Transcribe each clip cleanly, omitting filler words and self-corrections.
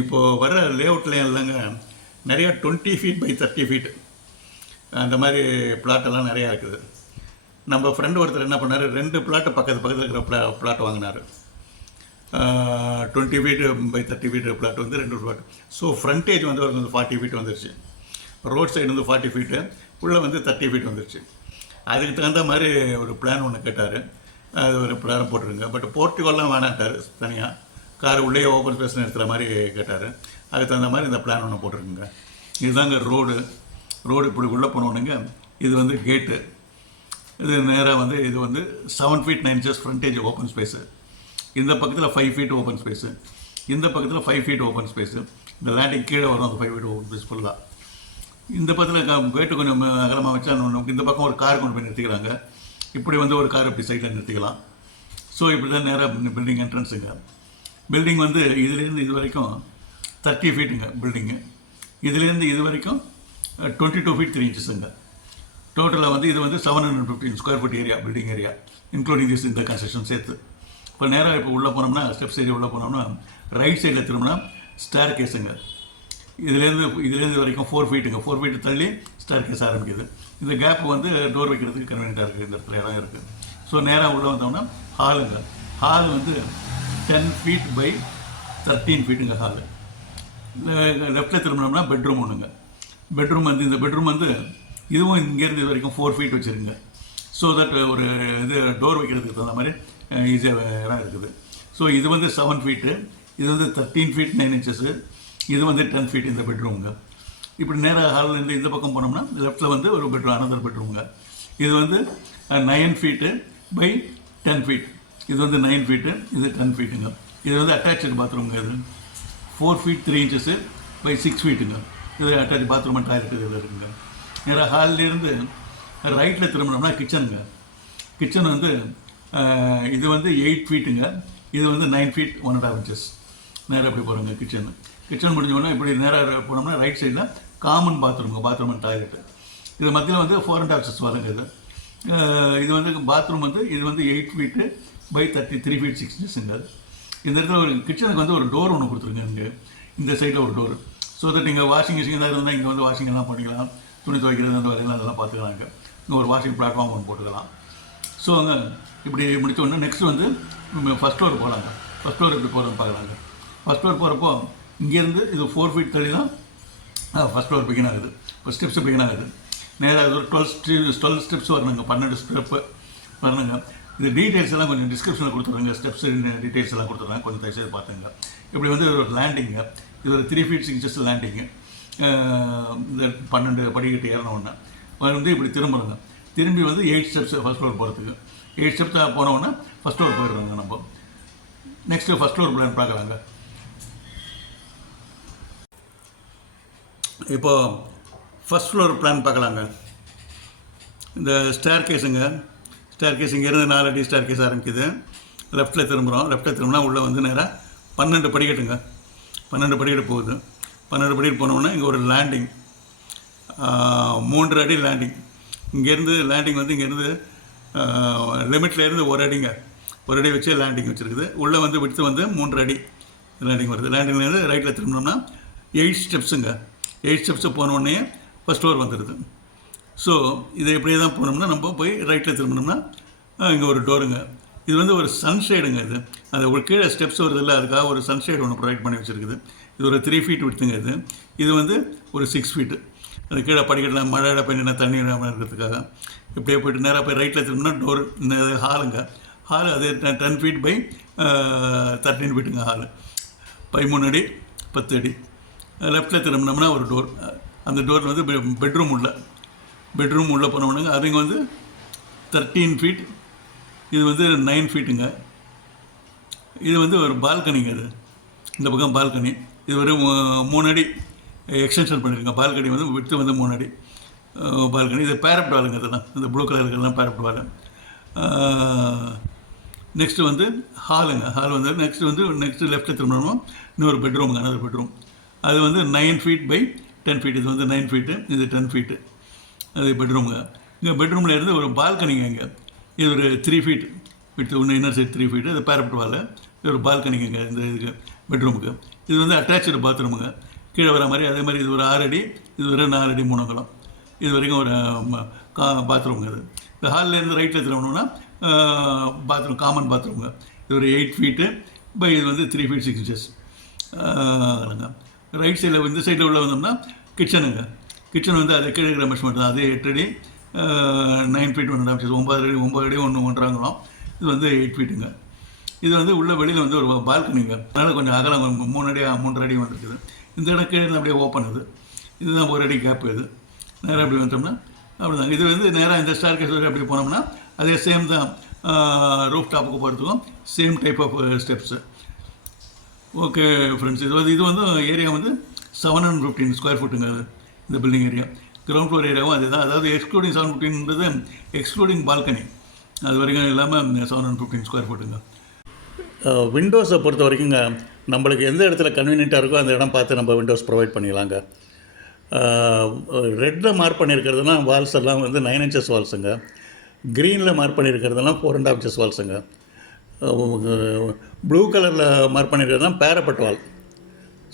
இப்போது வர லேஅவுட்லேயும் இல்லைங்க நிறையா 20 ஃபீட் பை 30 ஃபீட் அந்த மாதிரி பிளாட்டெல்லாம் நிறையா இருக்குது. நம்ம ஃப்ரெண்டு ஒருத்தர் என்ன பண்ணார், 2 பிளாட்டு பக்கத்தில் இருக்கிற பிளாட் வாங்கினார். 20 ஃபீட் பை 30 ஃபீட் பிளாட் வந்து 2 பிளாட். ஸோ ஃப்ரண்டேஜ் வந்து அவருக்கு வந்து 40 ஃபீட் வந்துருச்சு. ரோட் சைடு வந்து 40 ஃபீட்டு, உள்ளே வந்து 30 ஃபீட் வந்துருச்சு. அதுக்கு தகுந்த மாதிரி ஒரு பிளான் ஒன்று கேட்டார். அது ஒரு பிளான் போட்டுருங்க. பட் போர்ட்டிகோலாம் வேணாட்டார், தனியாக கார் உள்ளே ஓப்பன் ஸ்பேஸ் நிறுத்துகிற மாதிரி கேட்டார். அதுக்கு தகுந்த மாதிரி இந்த பிளான் ஒன்று போட்டிருக்குங்க. இதுதாங்க ரோடு இப்படி உள்ளே போனோன்னுங்க. இது வந்து கேட்டு. இது நேராக வந்து இது வந்து 7 feet 9 inches frontage open space. இந்த பக்கத்தில் 5 feet ஓப்பன் ஸ்பேஸு, இந்த பக்கத்தில் 5 feet ஓப்பன் ஸ்பேஸு. இந்த லேண்டிங் கீழே வரும் அந்த 5 feet ஓப்பன் ஸ்பேஸ் ஃபுல்லாக. இந்த பக்கத்தில் கேட்டு கொஞ்சம் அகலமாக வச்சா இந்த பக்கம் ஒரு கார் கொண்டு போய் நிறுத்திக்கிறாங்க. இப்படி வந்து ஒரு கார் இப்படி சைடில் நிறுத்திக்கலாம். ஸோ இப்படி தான் நேராக பில்டிங் என்ட்ரன்ஸுங்க. பில்டிங் வந்து இதுலேருந்து இது வரைக்கும் 30 ஃபீட்டுங்க பில்டிங்கு. இதுலேருந்து இது வரைக்கும் 22 feet 3 inchesங்க. டோட்டலாக வந்து இது வந்து 715 square foot area, building area, including this இந்த கன்ஸ்ட்ரக்ஷன் சேர்த்து. இப்போ நேராக இப்போ உள்ளே போனோம்னா, ஸ்டெப்ஸ் ஏரியா உள்ளே போனோம்னா, ரைட் சைடில் திரும்பினா ஸ்டேர் கேஸுங்க. இதுலேருந்து வரைக்கும் 4 feetங்க. 4 feet தள்ளி ஸ்டேர் கேஸ் ஆரம்பிக்குது. இந்த கேப் வந்து டோர் வைக்கிறதுக்கு கன்வீனியண்ட்டாக இருக்குது. இந்த இடத்துல இடம் இருக்குது. ஸோ நேராக உள்ளே வந்தோம்னா ஹாலுங்க. ஹால் வந்து 10 feet by 13 feetங்க ஹாலு. லெஃப்ட்டில் திரும்பினோம்னா பெட்ரூம் ஒன்றுங்க. பெட்ரூம் வந்து இந்த பெட்ரூம் வந்து இதுவும் இங்கேருந்து இது வரைக்கும் 4 feet வச்சுருங்க. ஸோ தட் ஒரு இது டோர் வைக்கிறதுக்கு தகுந்த மாதிரி ஈஸியாக இடம் இருக்குது. ஸோ இது வந்து 7 feet, இது வந்து 13 feet 9 inches, இது வந்து 10 feet இந்த பெட்ரூமுங்க. இப்படி நேராக ஹால்லேருந்து இந்த பக்கம் போனோம்னா லெஃப்ட்டில் வந்து ஒரு பெட்ரூம், அனதர் பெட்ரூமுங்க. இது வந்து 9 feet by 10 feet. இது வந்து 9 feet, இது 10 feetங்க. இது வந்து அட்டாச்சு பாத்ரூமுங்க. இது 4 feet 3 inches by 6 feetங்க. இது அட்டாச் பாத்ரூம் அண்ட் டாய்லெட் இதில் இருக்குங்க. நேராக ஹால்லேருந்து ரைட்டில் திரும்பினோம்னா கிச்சனுங்க. கிச்சன் வந்து இது வந்து 8 feetங்க. இது வந்து 9 feet 1.5 inches. நேராக இப்படி போகிறோங்க கிச்சன். கிச்சன் முடிஞ்சோடனே இப்படி நேராக போனோம்னா ரைட் சைடில் காமன் பாத்ரூம் அண்ட் டாய்லெட்டு. இது மத்தியில் வந்து 4.5 inches வருங்க. இது வந்து பாத்ரூம் வந்து இது வந்து 8 feet by 33 feet 6 inchesங்க. இந்த இடத்துல ஒரு கிச்சனுக்கு வந்து ஒரு டோர் ஒன்று கொடுத்துருங்க. இங்கே இந்த சைடில் ஒரு டோர். ஸோ தட் இங்கே வாஷிங் மிஷின் ஏதாவது இருந்தால் இங்கே வந்து வாஷிங் எல்லாம் பண்ணிக்கலாம். துணி துவைக்கிறது அந்த வரையெல்லாம் அதெல்லாம் பார்த்துக்கலாங்க. இங்கே ஒரு வாஷிங் பிளாட்ஃபார்ம் ஒன்று போட்டுக்கலாம். ஸோ அங்கே இப்படி முடித்தோடனே நெக்ஸ்ட் வந்து ஃபஸ்ட் ஃப்ளோர் போகலாங்க. ஃபஸ்ட் ஃப்ளோர் இப்படி போகிறோன்னு பார்க்கலாங்க. ஃபஸ்ட் ஃப்ளோர் போகிறப்போ இங்கேருந்து இது 4 feet தள்ளி தான் ஃபஸ்ட் ஃப்ளோர் பிகின் ஆகுது. இப்போ ஸ்டெப்ஸ் பிகின் ஆகுது. நேராக ஒரு 12 steps வரணுங்க. 12 ஸ்டெப்பு வரணுங்க. இது டீட்டெயில்ஸ் எல்லாம் கொஞ்சம் டிஸ்கிரிப்ஷனில் கொடுத்துருங்க. ஸ்டெப்ஸ் டீட்டெயில்ஸ் எல்லாம் கொடுத்துருங்க. கொஞ்சம் தயவுசெய்து பார்த்துங்க. இப்படி வந்து ஒரு லேண்டிங்க. இது ஒரு 3 feet 6 inches லேண்டிங்கு. இந்த 12 படிக்கட்டு ஏறினோடனே வந்து இப்படி திரும்புறோங்க. திரும்பி வந்து 8 steps ஃபஸ்ட் ஃப்ளோர் போகிறதுக்கு. 8 steps போனோடனே ஃபஸ்ட் ஃப்ளோர் போயிடுறோங்க. நம்ம நெக்ஸ்ட்டு ஃபஸ்ட் ஃப்ளோர் பிளான் பார்க்கலாங்க. இப்போது ஃபஸ்ட் ஃப்ளோர் பிளான் பார்க்கலாங்க. இந்த ஸ்டேர் கேஸுங்க. ஸ்டேர் கேஸ் இங்கேருந்து 4 அடி ஸ்டேர் கேஸ் ஆரம்பிக்குது. லெஃப்ட்டில் திரும்புகிறோம். லெஃப்ட்டில் திரும்பினா உள்ளே வந்து நேராக 12 படிக்கட்டுங்க. 12 படிக்கட்டு போகுது. 12 படிக்கட்டு போனோன்னா இங்கே ஒரு லேண்டிங், 3 அடி லேண்டிங். இங்கேருந்து லேண்டிங் வந்து இங்கேருந்து லிமிட்லேருந்து 1 அடிங்க. 1 அடி வச்சு லேண்டிங் வச்சுருக்குது. உள்ளே வந்து விட்டு வந்து 3 அடி லேண்டிங் வருது. லேண்டிங்லேருந்து ரைட்டில் திரும்பினோம்னா 8 ஸ்டெப்ஸுங்க. 8 ஸ்டெப்ஸு போனோடனே ஃபஸ்ட் ஃப்ளோர் வந்துடுது. ஸோ இதை இப்படியே தான் போனோம்னா நம்ம போய் ரைட்டில் திரும்பினோம்னா இங்கே ஒரு டோருங்க. இது வந்து ஒரு சன்ஷேடுங்க. இது அது ஒரு கீழே ஸ்டெப்ஸ் வருது இல்லை, அதுக்காக ஒரு சன்ஷேடு ஒன்று ப்ரொவைட் பண்ணி வச்சுருக்குது. இது ஒரு 3 feet விடுத்துங்க. இது வந்து ஒரு 6 feet. அது கீழே படிக்கட்டில் மழை பெய்யுனா தண்ணி இருக்கிறதுக்காக இப்படியே போய்ட்டு நேராக போய் ரைட்டில் திரும்பினா டோர். இந்த ஹாலுங்க. ஹாலு அது 10 feet by 13 feetங்க ஹாலு. 13 அடி 10 அடி. லெஃப்ட்டில் திரும்பினோம்னா ஒரு டோர். அந்த டோர் வந்து பெட்ரூம் உள்ளே போனோம்னாங்க. அதுங்க வந்து 13 feet. இது வந்து 9 feetங்க. இது வந்து ஒரு பால்கனிங்க. அது இந்த பக்கம் பால்கனி. இது ஒரு 3 அடி எக்ஸ்டென்ஷன் பண்ணியிருக்கேங்க. பால்கனி வந்து விட்டு வந்து 3 அடி பால்கனி. இது பேரப்ட் வாலுங்க. இதெல்லாம் இந்த ப்ளூ கலர் இருக்கிறதெல்லாம் பேரப்ட் வாலு. நெக்ஸ்ட்டு வந்து ஹாலுங்க. ஹால் வந்து நெக்ஸ்ட்டு லெஃப்ட்டில் திரும்பணும் இன்னொரு பெட்ரூமுங்க. Another bedroom. அது வந்து 9 feet by 10 feet. இது வந்து 9 feet, இது 10 feet. அது பெட்ரூமுங்க. இங்கே பெட்ரூமில் இருந்து ஒரு பால்கனிங்க. இங்கே இது ஒரு 3 feet விட்டு இன்னர் சைட் 3 feet. அது பேரப்ட் வால். இது ஒரு பால்கனிங்க. இந்த இதுக்கு பெட்ரூமுக்கு. இது வந்து அட்டாச்சு பாத்ரூமுங்க, கீழே வர மாதிரி. அதே மாதிரி இது ஒரு 6 அடி, இது ஒரு 4 அடி 3 அங்குலம். இது வரைக்கும் ஒரு பாத்ரூமுங்க. அது இந்த ஹால்லேருந்து ரைட்டில் திரும்பணும்னா பாத்ரூம், காமன் பாத்ரூமுங்க. இது ஒரு 8 ஃபீட்டு பை இது வந்து 3 feet 6 inches. ரைட் சைடில் இந்த சைடில் உள்ள வந்தோம்னா கிச்சனுங்க. கிச்சன் வந்து அது கீழே இருக்கிற மெஷர்மெண்ட் தான். அது 8 அடி 9 feet 1.5 inches, 9 அடி 1 அங்குலம். இது வந்து 8 ஃபீட்டுங்க. இது வந்து உள்ள வெளியில் வந்து ஒரு பால்கனிங்க, அதனால் கொஞ்சம் அகலம் 3 அடி 3.5 அடி வந்துருக்குது. இந்த இடம் கீழே அப்படியே ஓப்பன். இதுதான் 1 அடி கேப். இது நேராக அப்படி வந்துட்டோம்னா அப்படிதாங்க. இது வந்து நேராக இந்த ஸ்டார் கேஸ் அப்படி போனோம்னா அதே சேம் தான், ரூஃப் டாப்புக்கு போகிறதுக்கும் same type of steps. Okay friends, இது வந்து ஏரியா வந்து 715 ஸ்கொயர் ஃபீட்டுங்க. இந்த பில்டிங் ஏரியா கிரவுண்ட் ஃப்ளோர் ஏரியாவும் அதே தான். அதாவது எக்ஸ்க்ளூடிங் 715ன்றது எக்ஸ்க்ளூடிங் பால்கனி, அது வரைக்கும் இல்லாமல் 715 ஸ்கொயர் ஃபீட்டுங்க. விண்டோஸை பொறுத்த வரைக்குங்க நம்மளுக்கு எந்த இடத்துல கன்வீனியண்ட்டாக இருக்கோ அந்த இடம் பார்த்து நம்ம விண்டோஸ் ப்ரொவைட் பண்ணிக்கலாங்க. ரெட்டில் மார்க் பண்ணியிருக்கிறதுலாம் வால்ஸ் எல்லாம் வந்து 9 inches வால்ஸுங்க. க்ரீனில் மார்க் பண்ணியிருக்கிறதுலாம் 4.5 inches வால்ஸுங்க. ப்ளூ கலரில் மார்க் பண்ணியிருக்கிறது தான் parapet wall.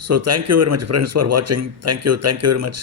So thank you very much friends for வாட்சிங். Thank you very much.